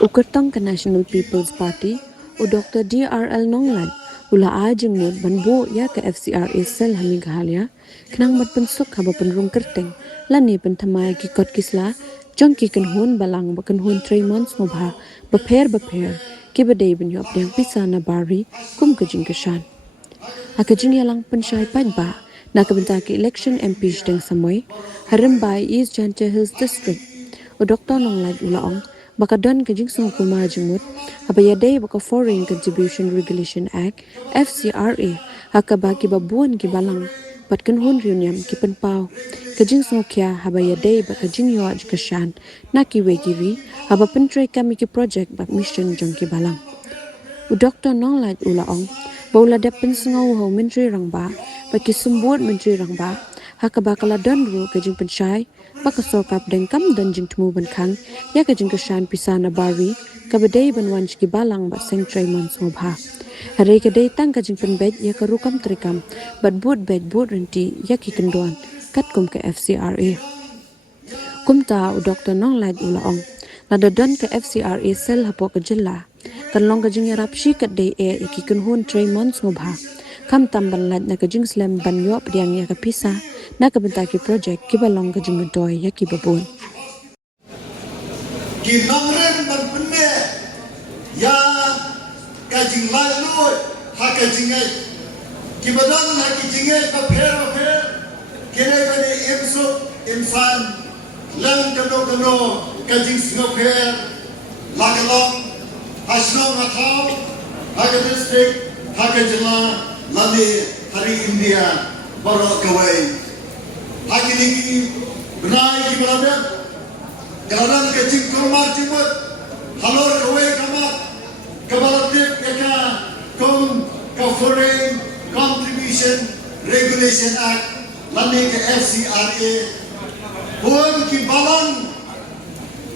Ukertang ke National People's Party, o Dr. DRL Nonglan, ula ajeng mud banbo ya ke FCRA sel hami gahalia, kenang mat pensuk haba penrung kerteng, lani pentamai kikot kisla, jong kiken hun balang bakan hun 3 months ngobha, beper, kibadei benyop yang pisa na bari, kum kejing keshan. Akajing yalang pensyai ba, na kabentaki election MP deng samoy, harimbai East Jante Hills District, o Dr. Nonglan ulaong, baka don kajing sungo kuma jengmut, habaya day baka Foreign Contribution Regulation Act, FCRA, haka baki babuan ki balang, pat kan hun riunyam ki penpau, kajing sungo kia habaya day baka jing yo aj kashan, na ki wegiri, haba pentray kami ki project bak mission jong ki balang. U Dr. Nonglan ulaong, baula dapen sengau ho menteri rangba, baki sumbuat menteri rangba, haka bakala don ru kajing pensyai, baka sokap dengkam dan jing temu benkang, ya kajing keshan pisana bari, kabadai banwan ki balang bak seng 3 months ngobha. Hari kadai tang kajing penbed ya karukam terikam, bat buat bed buat renti ya ki kenduan, kat kum ke FCRA. Kumta u Dr. Nonglan ulaong, nadadon ke FCRA sel hapo kejela, kan long kajing yarap shi kat day iki kun hun 3 months ngobha. Kam tamban lad na kajing slam banyo pediang ya kapisa, na kabentaki project kibalong kajing mentoy ya kibabun. Kinamren ban penne ya kajing lalu ha kajing kibadan ha kajing baper kene bani imsu insan lang kano kajing snoper lagalong hasno mathaw ha district ha kajila lani hari India baru kawai hari ini benai kibadan Garan kecing kumar cimut, halor kawai kamar, kebalatif keka kom Foreign Contribution Regulation Act, lani ke FCRA, buan ki balang,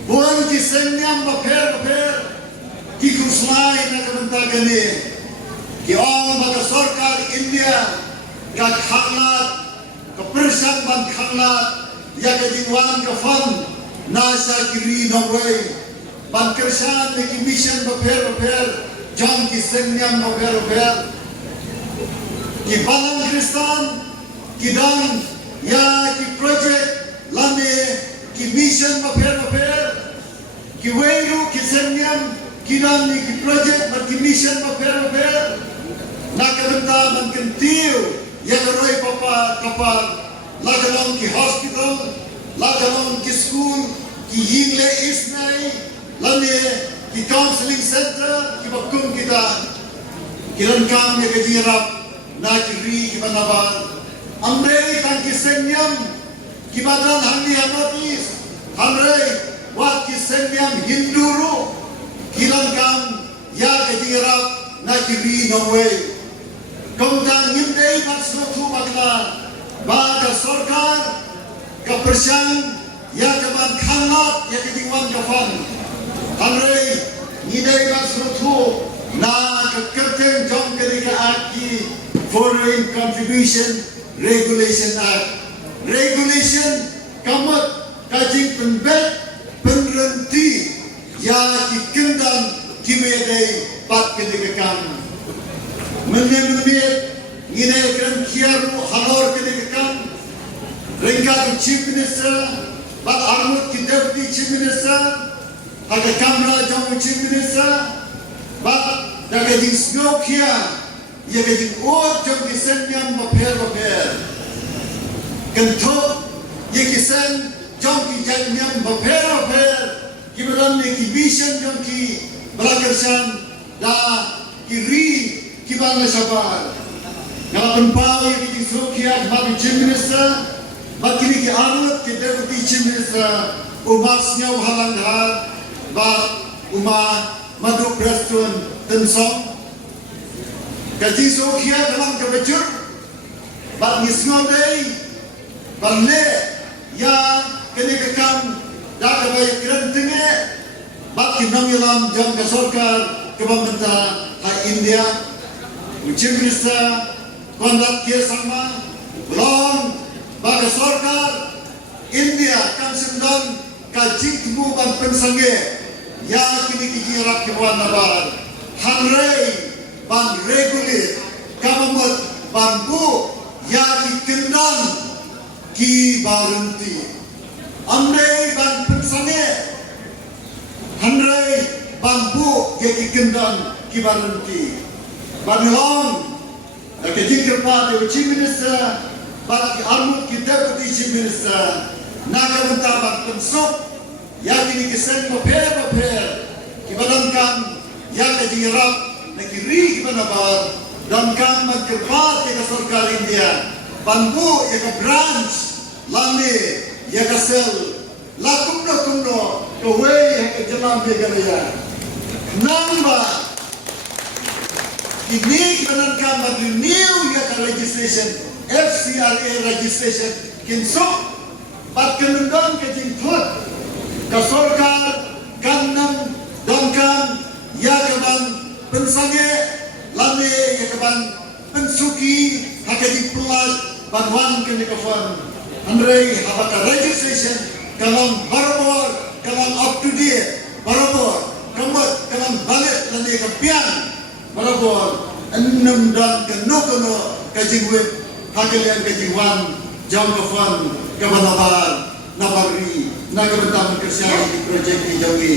buan ki senyam baper, ki kuslai na kementar gani, ki orang baka sarkar India, ka khanglat, ka persan ban khanglat, ya ke jingwan ka fund, nasa kiri Norway, bankersan ki mission baper, jam ki senyam baper, ki balang Kristan, ki dan ya ki project lame ki mission baper, ki weiru ki senyam ki dan ki project bat ki mission baper, nakabenta man kentiu ya roy papa kapal, lagalong ki hospital. Lagalong ki school, ki yingle isnay, lami ki counseling center, ki bakum kita, ki rankam ya kajirap, na ki ri ki banaban, amrei tan ki senyam, ki badan hamni hanotis, amrei wat ki senyam hinduru, ki rankam ya kajirap, na ki ri Norway. Kemudian ngindai maksudku bakla, baga sorkar, kepercayaan yang keban kanat yang diwan kafan, Andre nidai basrutu na kekerten jom ketika aki Foreign Contribution Regulation Act, regulation kamat kajing penbet penrenti ya kikendan kimedai pat ketika kam menyebut nidai kan kiaru halor ketika kam. Ringkat Chief Minister, Bat Armut ki Deputy Chief Minister, Haka Kamra Jom Chief Minister, Bat Dagajing Snokia, Yagajing Ot Jom Kisenyam Baper, Kentok Yakisen Jom Ki Janyam Baper, Kibaran Ki Vision Jom Ki Balakersan, Da Kiri Kibana Shabar, Ngalapan Pau Yakajing Snokia, Bat Chief Minister, Bakiri ki Arut ki Deputy Chief Minister Umasnya Uhalanghar Bat Uma Madu Preston Tensong Kaji Sokia dalam kebejur Bat Nisnodei Balle Ya Kini kekam Dak kebaik kerentenge Bat Kinam Yalam Jam Kasorkar Kebamenta Hai India Chief Minister Kondat Kier Sama Belum Baga Sorkar India kan sendang kajik mu ban pensange ya kini kini kijirak kibuan nabar. Hanrei ban regulit kamamut ban bu ya ki kendang ki barenti. Amrei ban pensange Hanrei ban bu ya ki kendang ki barenti. Ban long ke jingkerpa de chief minister ban ki armut ki deputy chief minister naga benta ban pensuk ya kini kisen paper ki badangkan ya ke jingrap na kiri ki banabar dan kan magkerpa ke sarkar India banbu ya ke branch lami ya ke sel la kumno ke way ya ke jalan be galaya namba kini kita nak renew ya registration FCRA registration kinsuk pat kenundang ke jingkut ke sorkar kanam dongkam ya kaban pensange lame ya kaban pensuki hakadi pelat banwan ke nikafan andrei habaka registration kalam barabor kalam up to date barabor kamot kalam balik lane kapian barabor enam dan keno kajingwit hakalian kajingwan jam kafan kabanabar nabari nagabantang kerja di projek di jawi